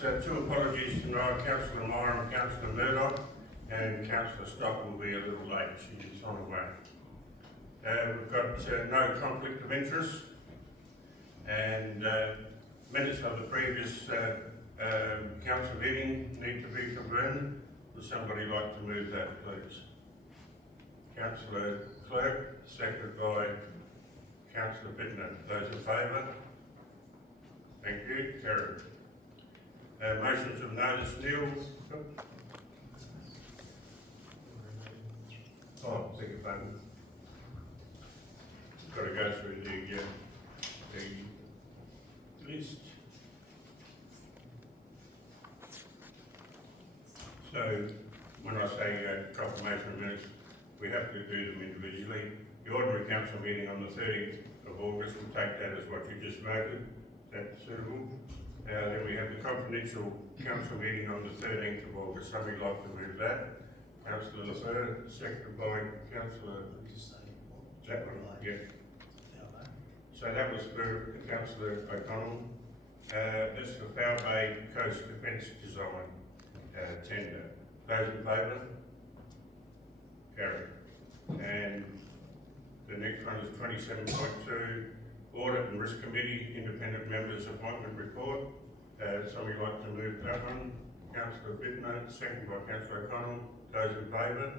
two apologies tonight, Councillor Meyer and Councillor Murdoch, and Councillor Stock will be a little late, she is on her way. We've got no conflict of interest, and minutes of the previous council meeting need to be confirmed. Would somebody like to move that, please? Councillor Clerk, seconded by Councillor Bittner. Those in favour? Thank you. Carried. Motions of notice, Neil. Oh, beg your pardon. Got to go through the list. So, when I say confirmation of minutes, we have to do them individually. The ordinary council meeting on the 30th of August, we'll take that as what you just voted. Is that suitable? Then we have the confidential council meeting on the 13th of August. Somebody like to move that? Councillor Lefebvre, seconded by Councillor Chapman. Yeah. So that was for Councillor O'Connell. This is the Foul Bay Coast Defence Design tender. Those in favour? Carried. And the next one is 27.2, Audit and Risk Committee, Independent Members Appointment Report. Somebody like to move that one? Councillor Bittner, seconded by Councillor O'Connell. Those in favour?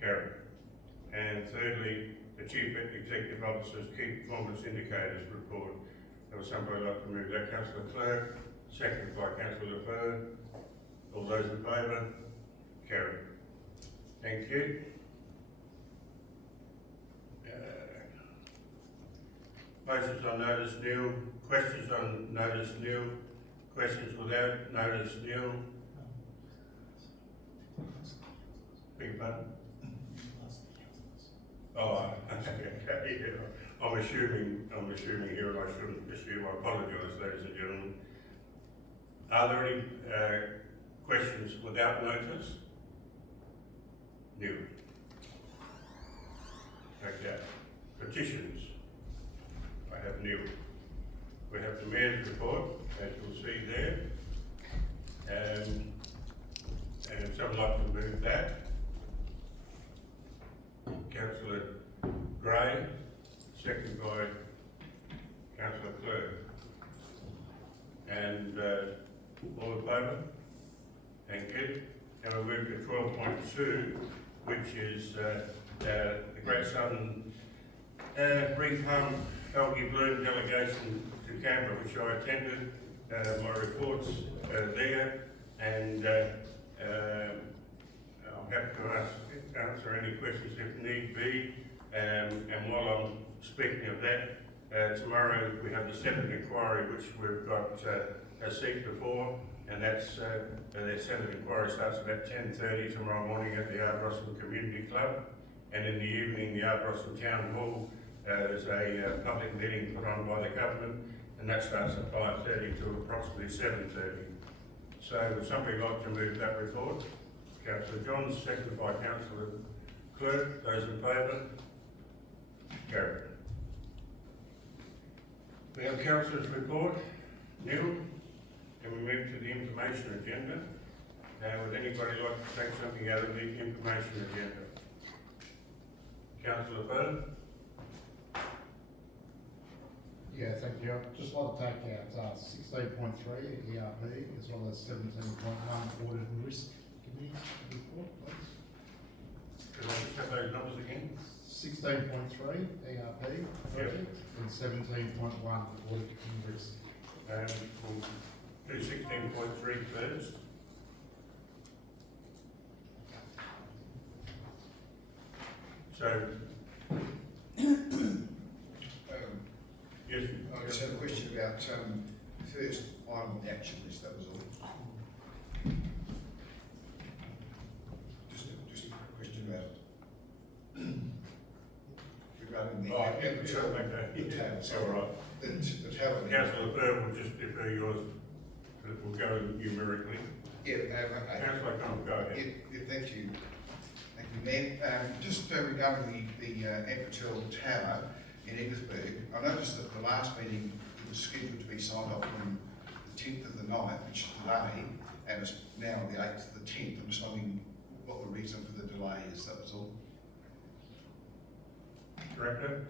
Carried. And thirdly, the Chief Executive Officer's Key Performance Indicators Report. Would somebody like to move that? Councillor Clerk, seconded by Councillor Lefebvre. All those in favour? Carried. Thank you. Motions on notice, nil. Questions on notice, nil. Questions without notice, nil. Beg your pardon? Oh, okay, yeah. I'm assuming here, and I shouldn't assume. I apologise, ladies and gentlemen. Are there any questions without notice? Nil. Okay. Petitions. I have nil. We have the Mayor's report, as you'll see there. And someone like to move that. Councillor Gray, seconded by Councillor Clerk. And all in favour? Thank you. Now we move to 12.2, which is the Great Southern Green Palm Algae Bloom delegation to Canberra, which I attended. My reports there, and I'm happy to answer any questions if need be. And while I'm speaking of that, tomorrow we have the Senate inquiry, which we've got a seat before, and that's the Senate inquiry starts about 10:30 tomorrow morning at the Ardrossan Community Club, and in the evening the Ardrossan Town Hall there's a public meeting put on by the government, and that starts at 5:30 to approximately 7:30. So would somebody like to move that report? Councillor Johns, seconded by Councillor Clerk. Those in favour? Carried. We have Councillor's report. Neil, and we move to the information agenda. Would anybody like to take something out of the information agenda? Councillor Byrne? Yeah, thank you. I'd just like to take out 16.3 ERP as well as 17.1 Audit and Risk Committee report, please. Could I just have those numbers again? 16.3 ERP project and 17.1 Audit and Risk. And we'll do 16.3 first. So, yes. I just had a question about the first item on the action list, that was all. Just a question about regarding the the tower. Councillor Byrne will just defer yours, it will go numerically. Yeah, okay. Councillor Connell, go ahead. Yeah, thank you. Thank you, Mayor. Just regarding the Ampertel Tower in Eggersburg, I noticed that the last meeting it was scheduled to be signed off on the 10th of the 9th, which is today, and it's now the 8th of the 10th. I'm just wondering what the reason for the delay is, that was all. Director?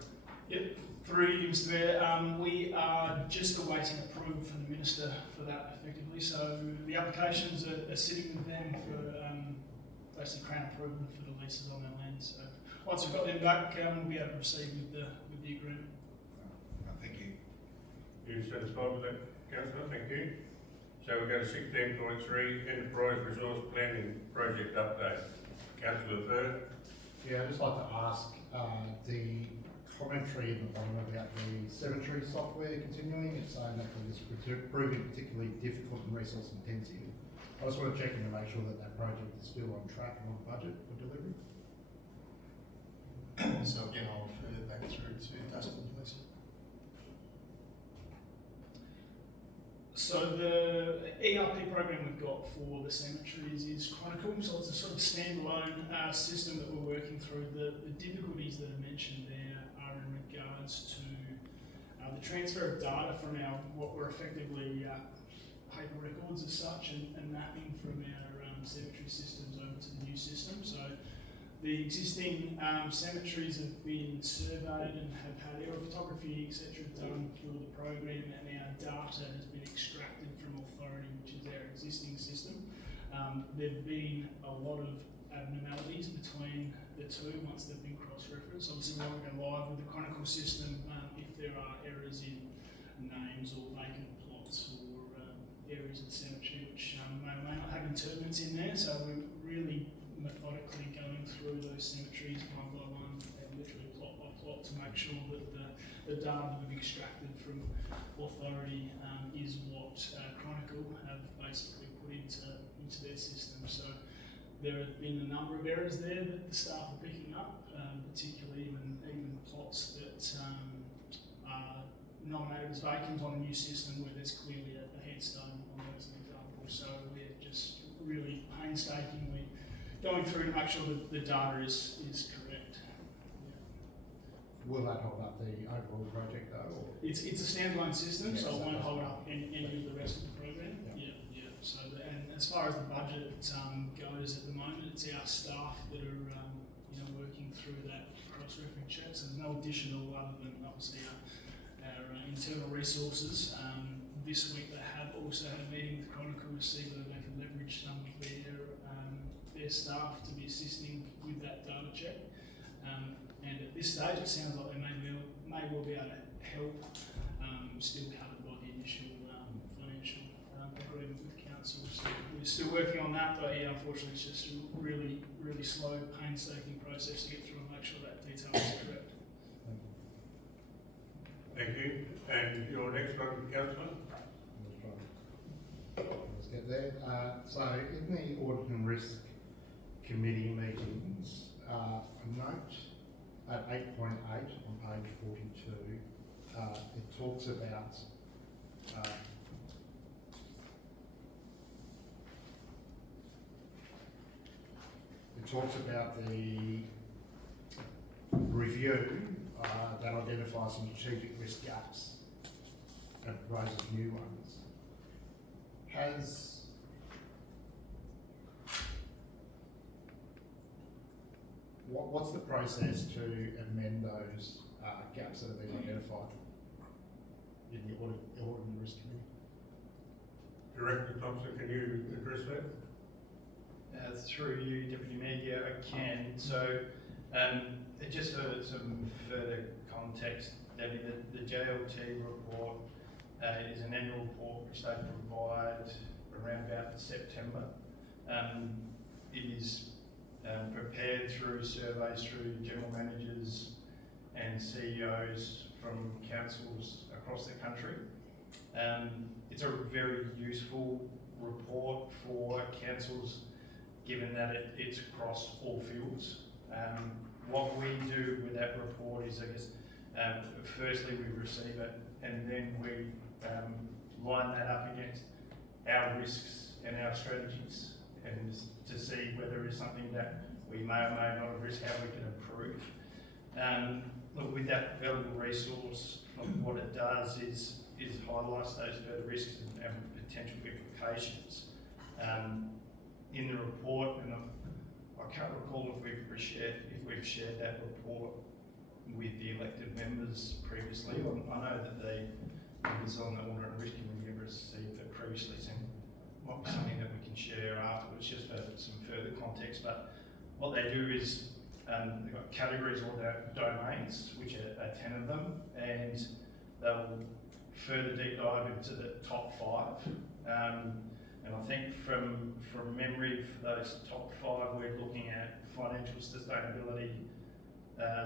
Yep, through you, Mr. Mayor. We are just awaiting approval from the Minister for that effectively. So the applications are sitting with them for basically Crown approval for the leases on their land. So once we've got them back, we'll be able to proceed with the agreement. Thank you. You satisfied with that, councillor? Thank you. So we go to 16.3, Enterprise Resource Planning Project Update. Councillor Fur? Yeah, I'd just like to ask, the commentary in the bottom about the cemetery software continuing, it's saying that it is proving particularly difficult and resource intensive. I just want to check in to make sure that that project is still on track and on budget for delivery. So again, I'll refer it back through to Dustin, please. So the ERP program we've got for the cemeteries is Chronicle, so it's a sort of standalone system that we're working through. The difficulties that are mentioned there are in regards to the transfer of data from our, what were effectively paper records as such, and mapping from our cemetery systems over to the new system. So the existing cemeteries have been surveyed and have had aerial photography, etc., done for the program, and our data has been extracted from Authority, which is our existing system. There have been a lot of abnormalities between the two once they've been cross-referenced. Obviously, we won't go live with the Chronicle system if there are errors in names or vacant plots or areas of the cemetery which may or may not have interments in there. So we're really methodically going through those cemeteries one by one and literally plot by plot to make sure that the data that we've extracted from Authority is what Chronicle have basically put into their system. So there have been a number of errors there that the staff are picking up, particularly even plots that are nominated as vacant on a new system where there's clearly a headstone on those examples. So we're just really painstakingly going through to make sure that the data is correct. Yeah. Will that hold up the overall project though? Or? It's a standalone system, Yes, so it won't that's hold right. up any of the rest of the program. Yeah. Yeah. So and as far as the budget goes at the moment, it's our staff that are working through that cross-reference checks. So there's no additional other than obviously our internal resources. This week they have also had a meeting with Chronicle to see whether they can leverage some of their staff to be assisting with that data check. And at this stage, it sounds like they may well be able to help, still covered by the initial financial agreement with council. So we're still working on that, but yeah, unfortunately, it's just a really, really slow, painstaking process to get through and make sure that detail is correct. Thank you. And your next one, councillor? Let's get there. So in the Audit and Risk Committee meetings, a note at 8.8 on page 42, it talks about the review that identifies some strategic risk gaps and proposes new ones. What's the process to amend those gaps that have been identified in the Audit and Risk Committee? Director Thompson, can you address that? Through you, Deputy Mayor, I can. So, just for some further context, Debbie, the JLT report is an annual report which they provide around about September. It is prepared through surveys through general managers and CEOs from councils across the country. It's a very useful report for councils, given that it's across all fields. What we do with that report is, I guess, firstly we receive it and then we line that up against our risks and our strategies, and to see whether it's something that we may or may not risk, how we can improve. Look, with that valuable resource, what it does is highlights those further risks and potential implications. In the report, and I can't recall if we've shared that report with the elected members previously. I know that the members on the Audit and Risk Committee have received it previously, so it might be something that we can share afterwards, just for some further context. But what they do is they've got categories or domains, which are 10 of them, and they'll further deep dive into the top 5. And I think from memory, for those top 5, we're looking at financial sustainability,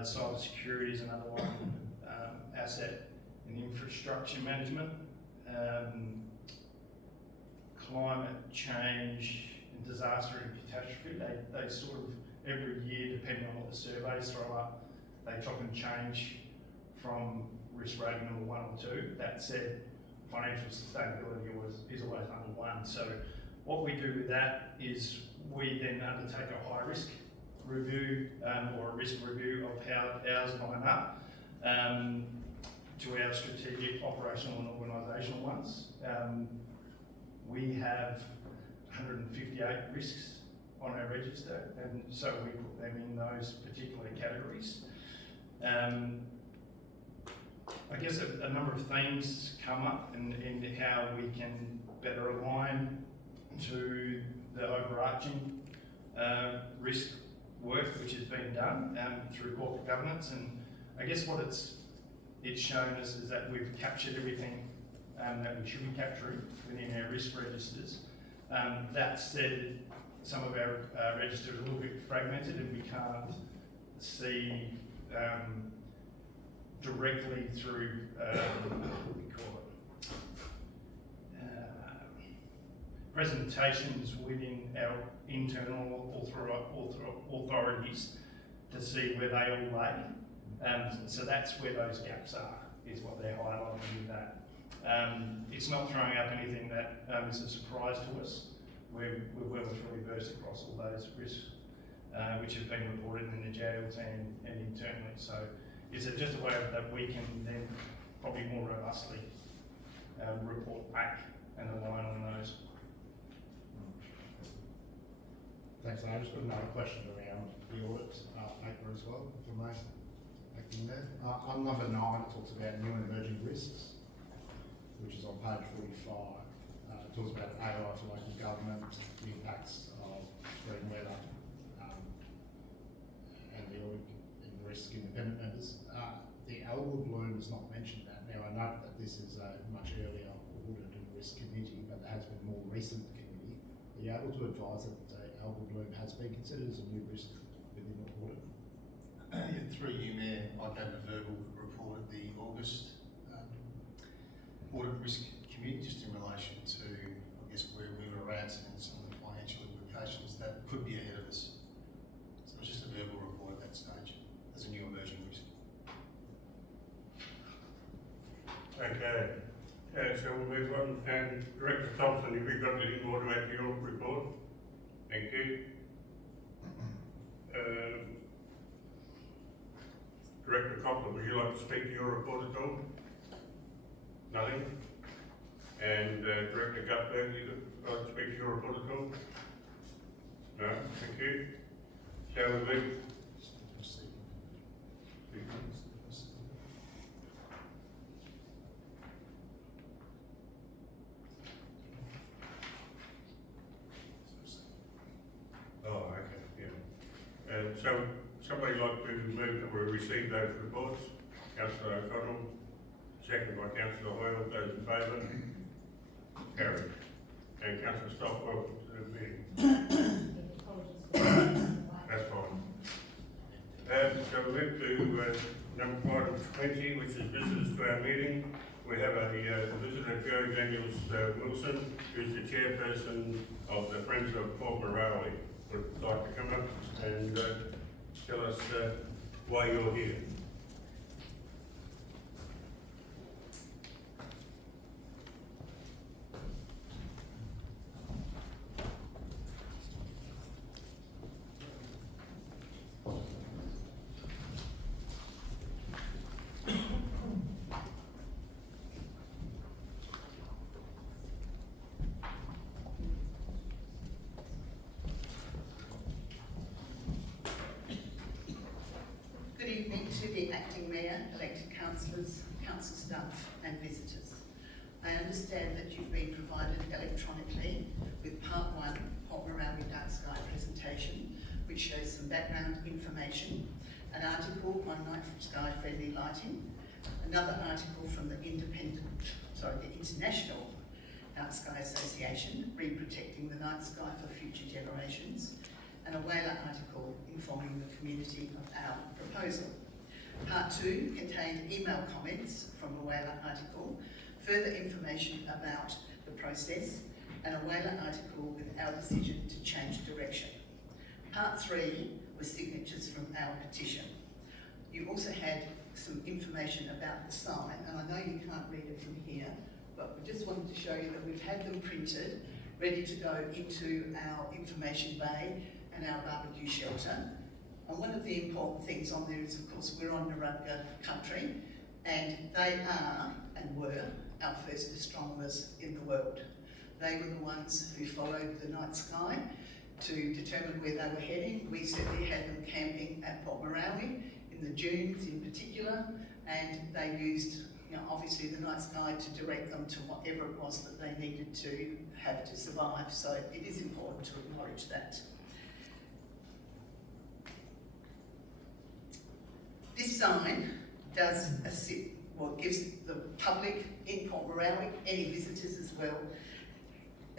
cyber security is another one, asset and infrastructure management, climate change and disaster and catastrophe. They sort of, every year, depending on what the surveys throw up, they chop and change from risk rating number 1 or 2. That said, financial sustainability is always number 1. So what we do with that is we then undertake a high risk review or a risk review of how ours line up to our strategic, operational and organisational ones. We have 158 risks on our register, and so we put them in those particular categories. I guess a number of themes come up in how we can better align to the overarching risk work which has been done through corporate governance. And I guess what it's shown us is that we've captured everything that we should be capturing within our risk registers. That said, some of our registers are a little bit fragmented and we can't see directly through what we call it, presentations within our internal authorities to see where they all lay. So that's where those gaps are, is what they're highlighting with that. It's not throwing up anything that is a surprise to us. We're well and truly versed across all those risks which have been reported in the jails and internally. So it's just a way that we can then probably more robustly report back and align on those. Thanks. I just got another question around the audit paper as well, if I may. Back in there. On number 9, it talks about new and emerging risks, which is on page 45. It talks about AI for local government, the impacts of extreme weather, and the audit and risk independent members. The algal bloom is not mentioned that. Now I note that this is a much earlier audit and risk committee, but there has been a more recent committee. Are you able to advise that algal bloom has been considered as a new risk within the audit? Through you, Mayor, I gave a verbal report at the August Audit and Risk Committee, just in relation to, I guess, where we were at and some of the financial implications that could be ahead of us. So it was just a verbal report at that stage as a new emerging risk. Okay, so we'll move on. And Director Thompson, have you got anything more to add to your report? Thank you. Director Coppler, would you like to speak to your report at all? Nothing? And Director Gutberg, you like to speak to your report at all? No? Thank you. Shall we move? Oh, okay, yeah. So, somebody like to move that we receive those reports? Councillor O'Connell, second by Councillor Hoyle, those in favour? Carried. And Councillor Stockwell to the meeting. That's fine. So we move to number item 20, which is visitors to our meeting. We have a visitor, Joe Daniels Wilson, who's the chairperson of the Friends of Port Morale. Would like to come up and tell us why you're here. elected councillors, council staff and visitors. I understand that you've been provided electronically with part 1 Port Moorawi Dark Sky presentation, which shows some background information, an article on night sky friendly lighting, another article from the International Dark Sky Association, Re-Protecting the Night Sky for Future Generations, and a Whaler article informing the community of our proposal. Part 2 contained email comments from a Whaler article, further information about the process, and a Whaler article with our decision to change direction. Part 3 was signatures from our petition. You also had some information about the sign, and I know you can't read it from here, but we just wanted to show you that we've had them printed, ready to go into our information bay and our barbecue shelter. And one of the important things on there is, of course, we're on Narugga country, and they are and were our first astronomers in the world. They were the ones who followed the night sky to determine where they were heading. We certainly had them camping at Port Moorawi, in the dunes in particular, and they used, obviously the night sky to direct them to whatever it was that they needed to have to survive. So it is important to acknowledge that. This sign does gives the public in Port Moorawi, any visitors as well,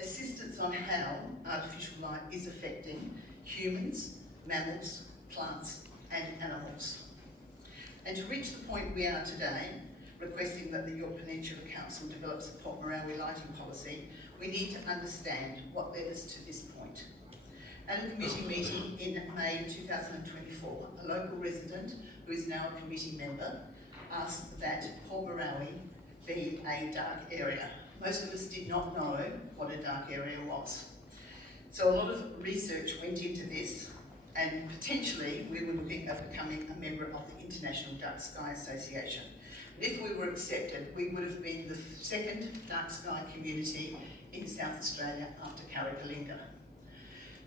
assistance on how artificial light is affecting humans, mammals, plants and animals. And to reach the point we are today, requesting that the Yorke Peninsula Council develops a Port Moorawi lighting policy, we need to understand what led us to this point. At a committee meeting in May 2024, a local resident, who is now a committee member, asked that Port Moorawi be a dark area. Most of us did not know what a dark area was. So a lot of research went into this, and potentially we were looking at becoming a member of the International Dark Sky Association. And if we were accepted, we would have been the second dark sky community in South Australia after Carrigalinga.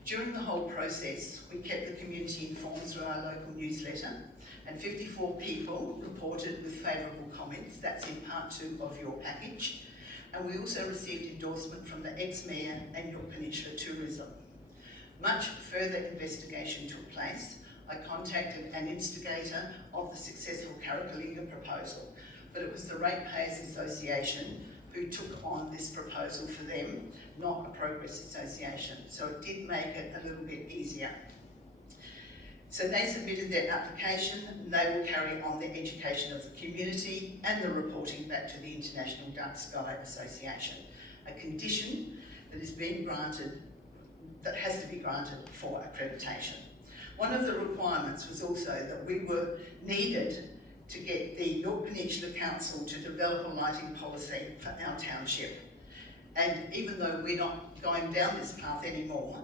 During the whole process, we kept the community informed through our local newsletter, and 54 people reported with favourable comments. That's in part 2 of your package. And we also received endorsement from the ex-mayor and Yorke Peninsula Tourism. Much further investigation took place. I contacted an instigator of the successful Carrigalinga proposal, but it was the Ratepayers Association who took on this proposal for them, not a Progress Association. So it did make it a little bit easier. So they submitted their application, and they will carry on the education of the community and the reporting back to the International Dark Sky Association, a condition that is being granted, that has to be granted for accreditation. One of the requirements was also that we were needed to get the Yorke Peninsula Council to develop a lighting policy for our township. And even though we're not going down this path anymore,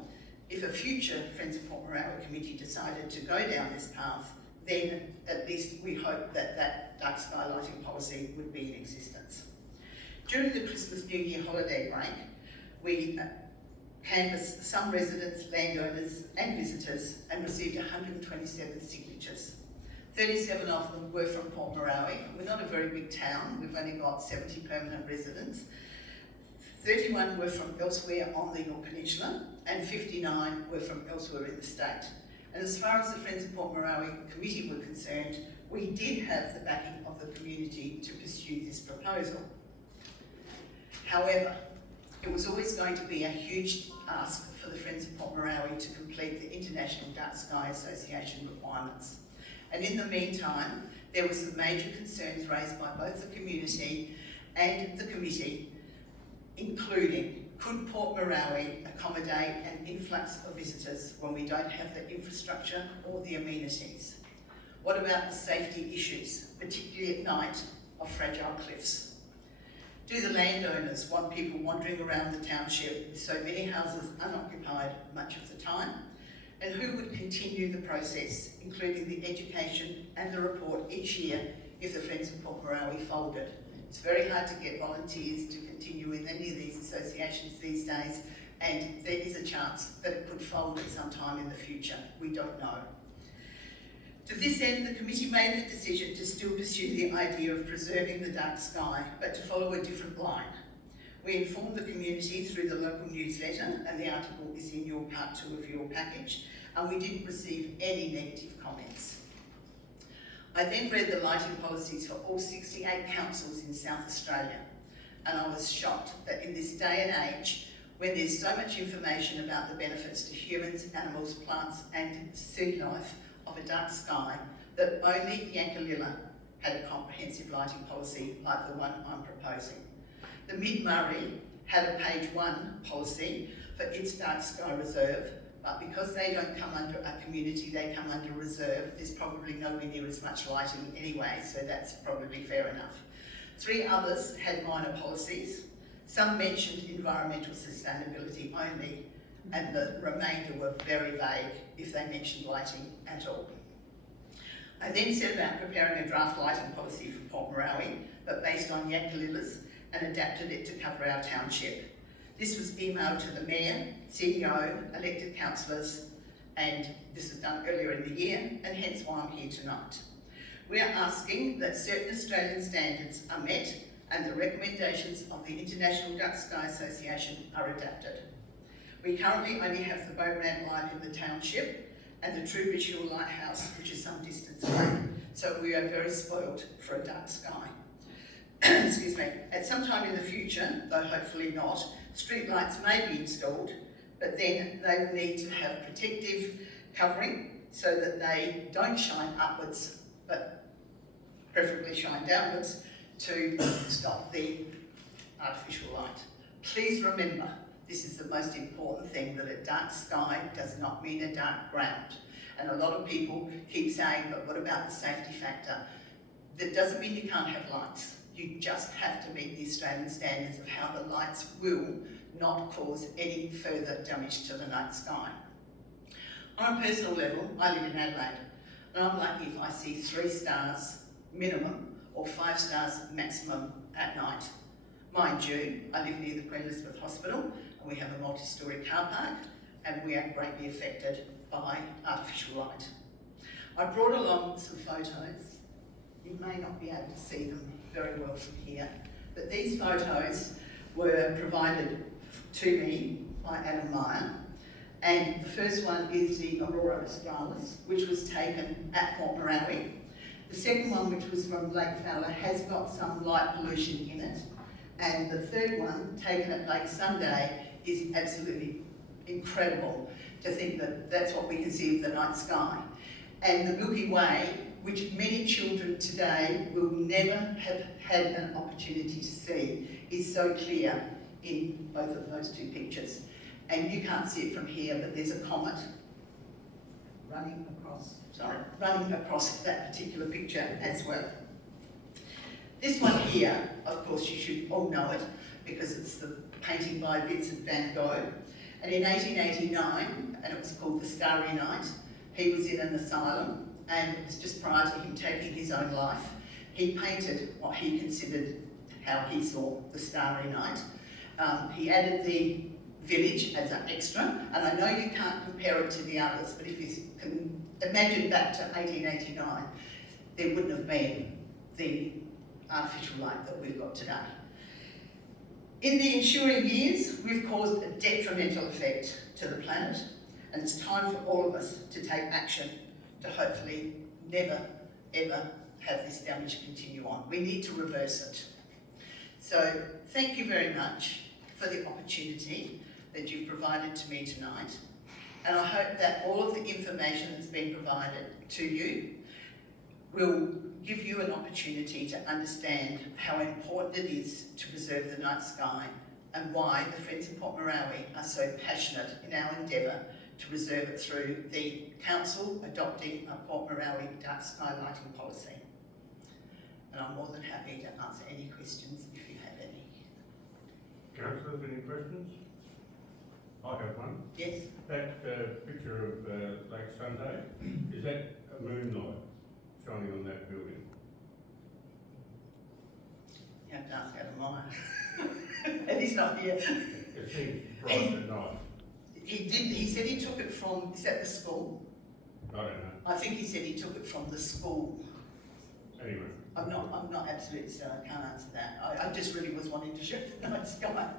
if a future Friends of Port Moorawi committee decided to go down this path, then at least we hope that that dark sky lighting policy would be in existence. During the Christmas New Year holiday break, we canvassed some residents, landowners and visitors and received 127 signatures. 37 of them were from Port Moorawi. We're not a very big town, we've only got 70 permanent residents. 31 were from elsewhere on the Yorke Peninsula and 59 were from elsewhere in the state. And as far as the Friends of Port Moorawi committee were concerned, we did have the backing of the community to pursue this proposal. However, it was always going to be a huge ask for the Friends of Port Moorawi to complete the International Dark Sky Association requirements. And in the meantime, there were some major concerns raised by both the community and the committee, including, could Port Moorawi accommodate an influx of visitors when we don't have the infrastructure or the amenities? What about the safety issues, particularly at night, of fragile cliffs? Do the landowners want people wandering around the township with so many houses unoccupied much of the time? And who would continue the process, including the education and the report each year if the Friends of Port Moorawi folded? It's very hard to get volunteers to continue with any of these associations these days, and there is a chance that it could fold at some time in the future. We don't know. To this end, the committee made the decision to still pursue the idea of preserving the dark sky, but to follow a different line. We informed the community through the local newsletter, and the article is in your part 2 of your package, and we didn't receive any negative comments. I then read the lighting policies for all 68 councils in South Australia, and I was shocked that in this day and age, when there's so much information about the benefits to humans, animals, plants and sea life of a dark sky, that only Yankalilla had a comprehensive lighting policy like the one I'm proposing. The Mid-Murray had a page 1 policy for its dark sky reserve, but because they don't come under a community, they come under reserve, there's probably nowhere near as much lighting anyway, so that's probably fair enough. 3 others had minor policies. Some mentioned environmental sustainability only, and the remainder were very vague if they mentioned lighting at all. I then set about preparing a draft lighting policy for Port Moorawi, but based on Yankalilla's, and adapted it to cover our township. This was emailed to the Mayor, CEO, elected councillors, and this was done earlier in the year, and hence why I'm here tonight. We are asking that certain Australian standards are met and the recommendations of the International Dark Sky Association are adapted. We currently only have the boat ramp light in the township and the True Visual Lighthouse, which is some distance away, so we are very spoiled for a dark sky. Excuse me. At some time in the future, though hopefully not, street lights may be installed, but then they will need to have protective covering so that they don't shine upwards, but preferably shine downwards to stop the artificial light. Please remember, this is the most important thing, that a dark sky does not mean a dark ground. And a lot of people keep saying, but what about the safety factor? That doesn't mean you can't have lights. You just have to meet the Australian standards of how the lights will not cause any further damage to the night sky. On a personal level, I live in Adelaide, and I'm lucky if I see 3 stars minimum or 5 stars maximum at night. Mind you, I live near the Queen Elizabeth Hospital, and we have a multi-storey car park, and we are greatly affected by artificial light. I brought along some photos. You may not be able to see them very well from here, but these photos were provided to me by Adam Meyer, and the first one is the Aurora Australis, which was taken at Port Moorawi. The second one, which was from Lake Fowler, has got some light pollution in it, and the third one, taken at Lake Sunday, is absolutely incredible to think that that's what we can see of the night sky. And the Milky Way, which many children today will never have had an opportunity to see, is so clear in both of those 2 pictures. And you can't see it from here, but there's a comet running across that particular picture as well. This one here, of course, you should all know it because it's the painting by Vincent van Gogh. And in 1889, and it was called The Starry Night, he was in an asylum, and it was just prior to him taking his own life. He painted what he considered how he saw the Starry Night. He added the village as an extra, and I know you can't compare it to the others, but if you can imagine back to 1889, there wouldn't have been the artificial light that we've got today. In the ensuing years, we've caused a detrimental effect to the planet, and it's time for all of us to take action to hopefully never, ever have this damage continue on. We need to reverse it. So thank you very much for the opportunity that you've provided to me tonight. And I hope that all of the information that's been provided to you will give you an opportunity to understand how important it is to preserve the night sky and why the Friends of Port Moorawi are so passionate in our endeavour to preserve it through the Council adopting a Port Moorawi dark sky lighting policy. And I'm more than happy to answer any questions if you have any. Councillors, any questions? I have one. Yes? That picture of Lake Sunday, is that a moonlight shining on that building? You have to ask Adam Meyer. And he's not here. It seems bright at night. He said he took it from, is that the school? I don't know. I think he said he took it from the school. Anyway, I'm not absolutely certain, I can't answer that. I just really was wanting to show the night sky.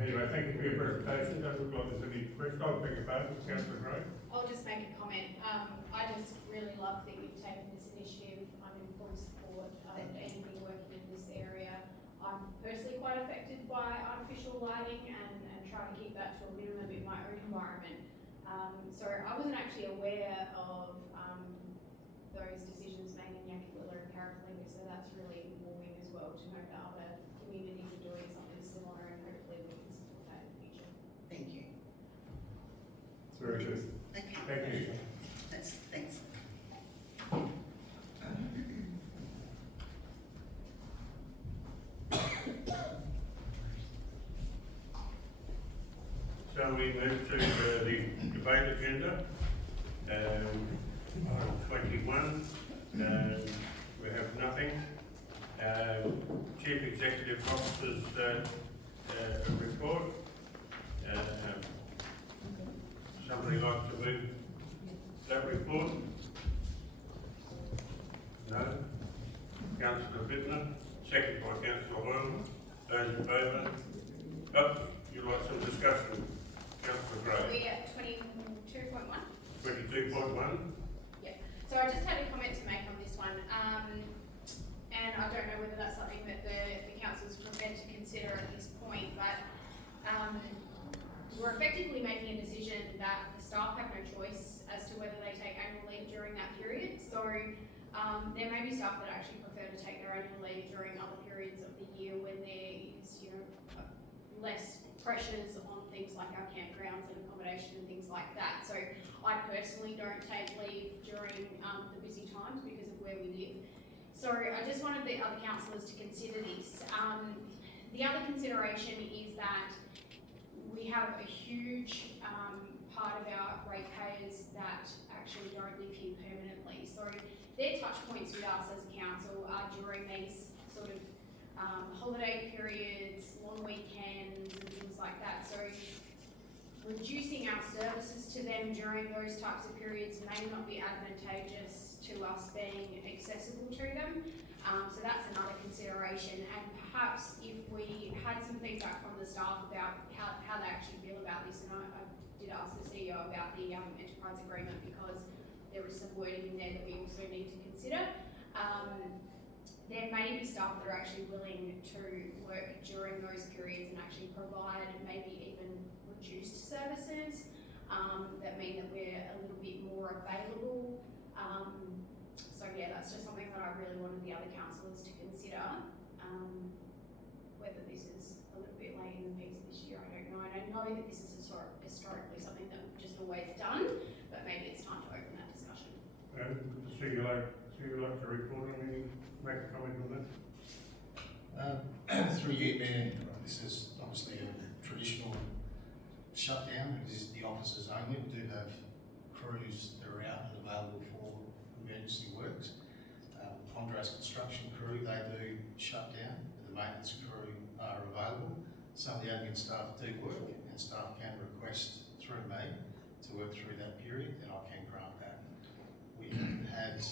anyway, thank you for your presentation. Doesn't look like there's any questions. I'll take a vote. Councillor Gray. I'll just make a comment. I just really love that you've taken this initiative. I'm in full support of anything working in this area. I'm personally quite affected by artificial lighting and trying to keep that to a minimum in my own environment. So I wasn't actually aware of those decisions made in Yakula and Carrickablega, so that's really warming as well to know that other communities are doing something similar, and hopefully we can support that in the future. Thank you. Very good. Okay, Thank you. thanks. So we move to the debate agenda. Item 21, we have nothing. Chief Executive Officer's report. Somebody like to move that report? No? Councillor Bittner, second by Councillor Hoyle. Those in favour? Oh, you'd like some discussion? Councillor Gray. We're at 22.1. 22.1. So I just had a comment to make on this one, and I don't know whether that's something that the council is prepared to consider at this point, but we're effectively making a decision that the staff have no choice as to whether they take annual leave during that period. So there may be staff that actually prefer to take their annual leave during other periods of the year when there is, less pressures on things like our campgrounds and accommodation and things like that. So I personally don't take leave during the busy times because of where we live. So I just wanted the other councillors to consider this. The other consideration is that we have a huge part of our ratepayers that actually don't live here permanently. So their touch points with us as a council are during these sort of holiday periods, long weekends and things like that. So reducing our services to them during those types of periods may not be advantageous to us being accessible to them. So that's another consideration, and perhaps if we had some feedback from the staff about how they actually feel about this, and I did ask the CEO about the enterprise agreement because there is some wording in there that we also need to consider. There may be staff that are actually willing to work during those periods and actually provide maybe even reduced services that mean that we're a little bit more available. So yeah, that's just something that I really wanted the other councillors to consider. Whether this is a little bit late in the piece this year, I don't know. And I know that this is historically something that we've just always done, but maybe it's time to open that discussion. So you like to report on any, make a comment on that? Through you, Mayor, this is obviously a traditional shutdown. It is the officers only. We do have crews that are out and available for emergency works. Andre's construction crew, they do shut down. The maintenance crew are available. Some of the admin staff do work, and staff can request through me to work through that period, and I can grant that. We had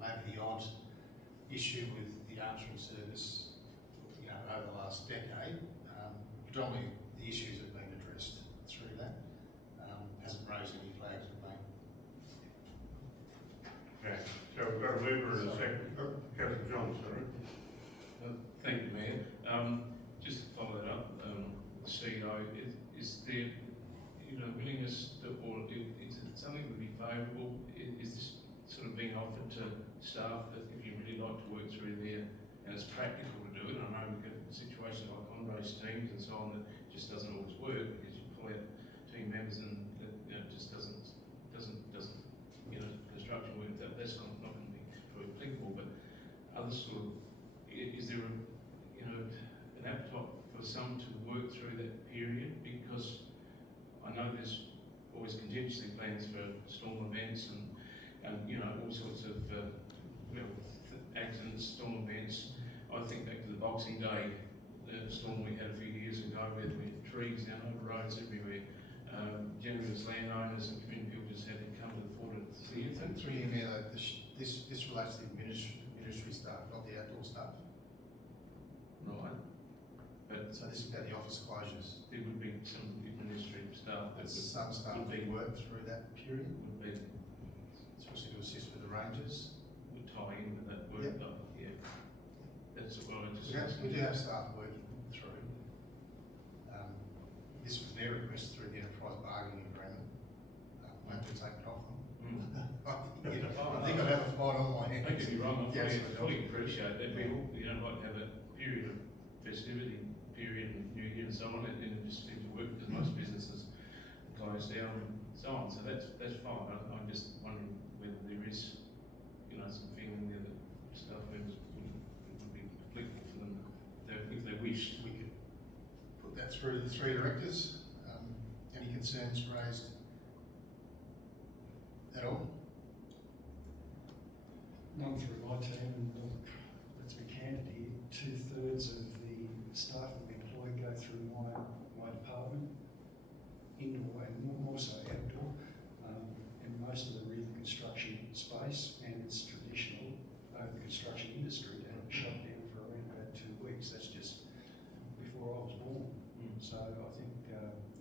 maybe the odd issue with the answering service, over the last decade. Predominantly, the issues have been addressed through that. Hasn't raised any flags with me. Okay, so we've got a mover and a second. Councillor John, sorry. Thank you, Mayor. Just to follow that up, the CEO, is there, willingness to, or is it something that would be favourable? Is this sort of being offered to staff that if you really like to work through there and it's practical to do it? I know we've got situations like Andre's teams and so on that just doesn't always work because you pull out team members and it just doesn't construction work, that's not going to be very applicable. But other sort of, is there an appetite for some to work through that period? Because I know there's always contingency plans for storm events and all sorts of accidents, storm events. I think back to the Boxing Day storm we had a few years ago where there were trees down over roads everywhere. generally as landowners and community people just had to come to the fore to see it. Through you, Mayor, this relates to the administrative staff, not the outdoor staff. Right. But So this is about the office closures. there would be some administrative staff that Some staff would be, will work through that period, would especially to assist with the rangers. tie in with that work. Yep. Yeah. That's what I just. We do have staff working through. This was their request through the enterprise bargaining agreement. I have to take it off them. I think I'd have a fight on my hands. Don't get me wrong, I Yes, fully appreciate that we all, you know, like to have a period of festivity, period and New Year and so on, and it just seems to work because most businesses close down and so on, so that's fine. I'm just wondering whether there is, you know, some feeling there that staff members would be applicable for them if they wished. We could put that through to the three directors. Any concerns raised at all? None through my team, and look, let's be candid here, 2/3 of the staff that we employ go through my department, indoor and more so outdoor, and most of them are in the construction space, and it's traditional, the construction industry to have it shut down for around about 2 weeks. That's just before I was born. So I think,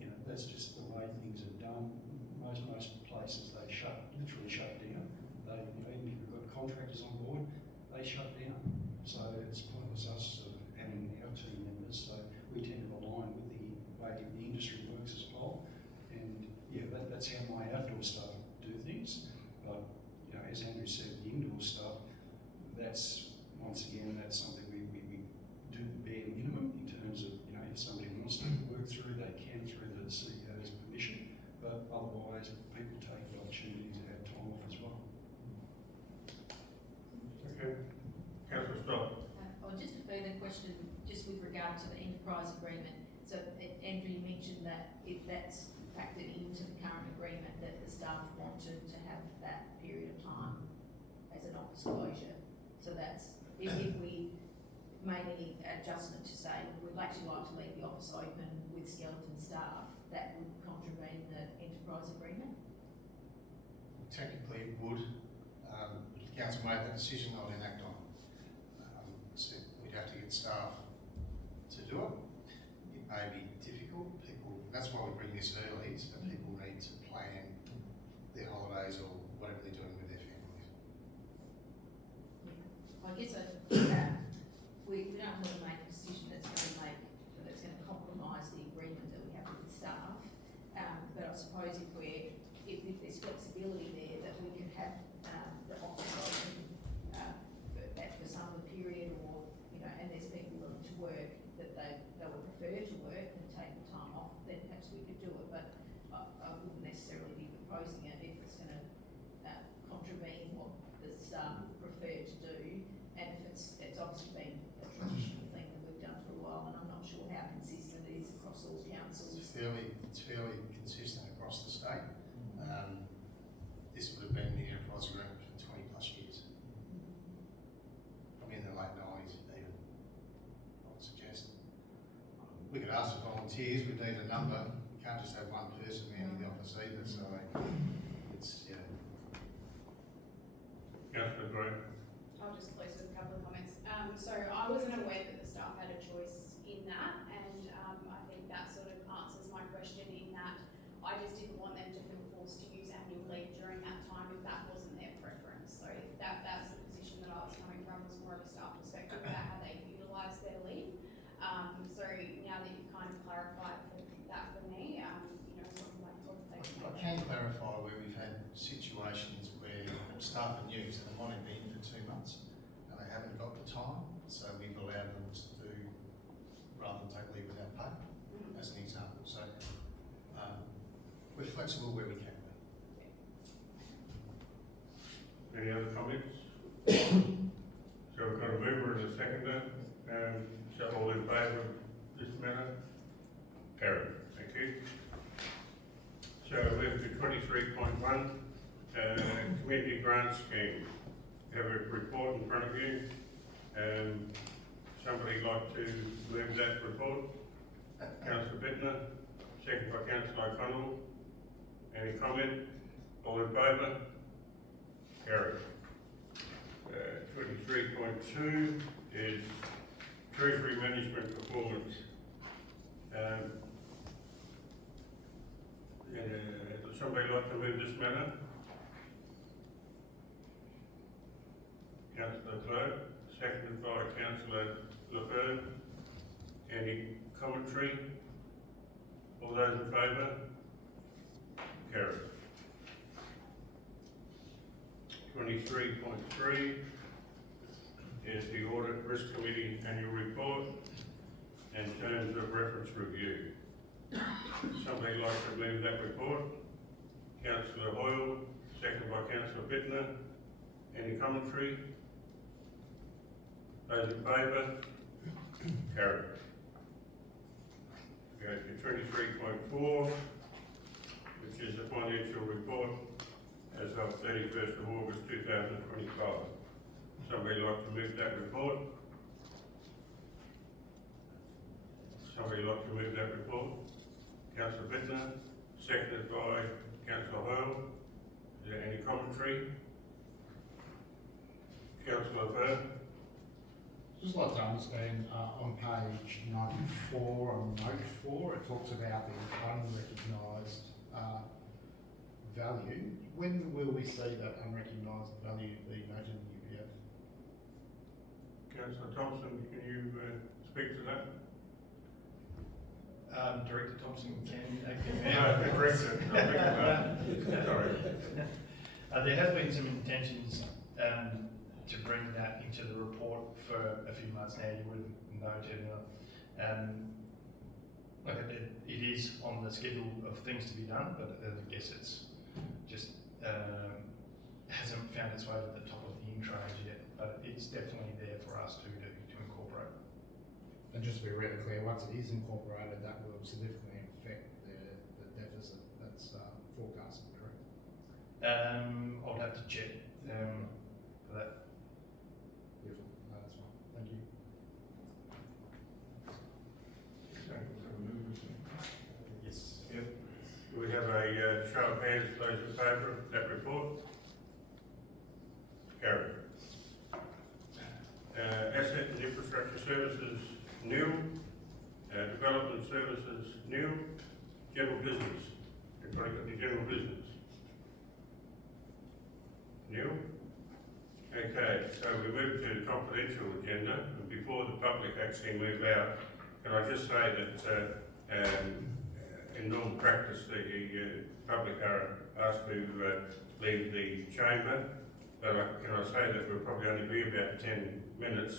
you know, that's just the way things are done. Most places, they literally shut down. They, you know, even if you've got contractors on board, they shut down. So it's pointless us sort of having our team members. So we tend to align with the way the industry works as a whole. And yeah, that's how my outdoor staff do things. But, you know, as Andrew said, the indoor stuff, that's, once again, that's something we do the bare minimum in terms of, you know, if somebody wants to work through, they can through the CEO's permission. But otherwise, people take the opportunity to have time off as well. Okay. Councillor Stock. Just a further question, just with regard to the enterprise agreement. So Andrew, you mentioned that if that's factored into the current agreement, that the staff wanted to have that period of time as an office closure. So that's, if we made any adjustment to say, we'd actually like to leave the office open with skeleton staff, that would contravene the enterprise agreement? Technically, it would. If the council made that decision, I would enact on it. So we'd have to get staff to do it. It may be difficult. That's why we bring this early, so that people need to plan their holidays or whatever they're doing with their families. I guess we don't want to make a decision that's going to compromise the agreement that we have with the staff. But I suppose if there's flexibility there, that we can have the office open for some of the period, or, you know, and there's people willing to work, that they would prefer to work and take the time off, then perhaps we could do it. But I wouldn't necessarily be proposing it if it's going to contravene what the staff would prefer to do. And if it's obviously been a traditional thing that we've done for a while, and I'm not sure how consistent it is across all councils. It's fairly consistent across the state. This would have been in the enterprise agreement for 20 plus years. Probably in the late 90s even, I would suggest. We could ask for volunteers, we need a number. We can't just have one person manning the office either, so it's, yeah. Councillor Green. I'll just close with a couple of comments. So I wasn't aware that the staff had a choice in that, and I think that sort of answers my question in that I just didn't want them to feel forced to use annual leave during that time if that wasn't their preference. So that's the position that I was coming from, was more of a staff perspective about how they utilise their leave. So now that you've kind of clarified that for me, you know, sort of like I can clarify where we've had situations where staff are new, so they might have been for 2 months and they haven't got the time, so we've allowed them to do, rather than take leave without pay, as an example. So we're flexible where we can be. Any other comments? So we've got a mover and a seconder, so all in favour of this matter? Carried, thank you. So move to 23.1, community grant scheme. You have a report in front of you. Somebody like to move that report? Councillor Bittner, second by councillor O'Connell. Any comment? All in favour? Carried. 23.2 is Treasury Management Performance. Does somebody like to move this matter? Councillor Clerk, seconded by councillor Lefebvre. Any commentary? All those in favour? Carried. 23.3 is the Audit Risk Committee Annual Report and Terms of Reference Review. Somebody like to move that report? Councillor Hoyle, seconded by councillor Bittner. Any commentary? Those in favour? Carried. We go to 23.4, which is the financial report as of 31st of August 2025. Somebody like to move that report? Somebody like to move that report? Councillor Bittner, seconded by councillor Hoyle. Is there any commentary? Councillor Lefebvre? Just like to understand, on page 94 on note 4, it talks about the unrecognised value. When will we see that unrecognised value be noted in the UPF? Councillor Thompson, can you speak to that? Director Thompson can. Sorry. There has been some intentions to bring that into the report for a few months now. You would have noted. Like I said, it is on the schedule of things to be done, but I guess it's just hasn't found its way to the top of the in-trade yet. But it's definitely there for us to incorporate. And just to be really clear, once it is incorporated, that will significantly affect the deficit that's forecasted, correct? I'll have to check for that. Beautiful. No, that's fine. Thank you. Yes. Yep. Do we have a show of hands, those in favour of that report? Carried. Asset and Infrastructure Services, nil. Development Services, nil. General Business. Everybody got the general business? Nil. Okay, so we move to the confidential agenda, and before the public actually move out, can I just say that in normal practice, the public are asked to leave the chamber, but can I say that we'll probably only be about 10 minutes,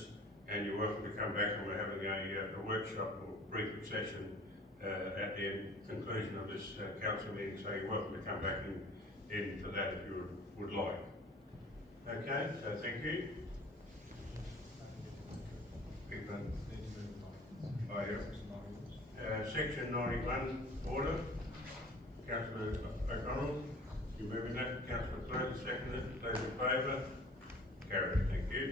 and you're welcome to come back, and we're having a workshop or briefing session at the conclusion of this council meeting, so you're welcome to come back in for that if you would like. Okay, so thank you. Section 91, order. Councillor O'Connell, you moving that? Councillor Clerk, seconded. Those in favour? Carried, thank you.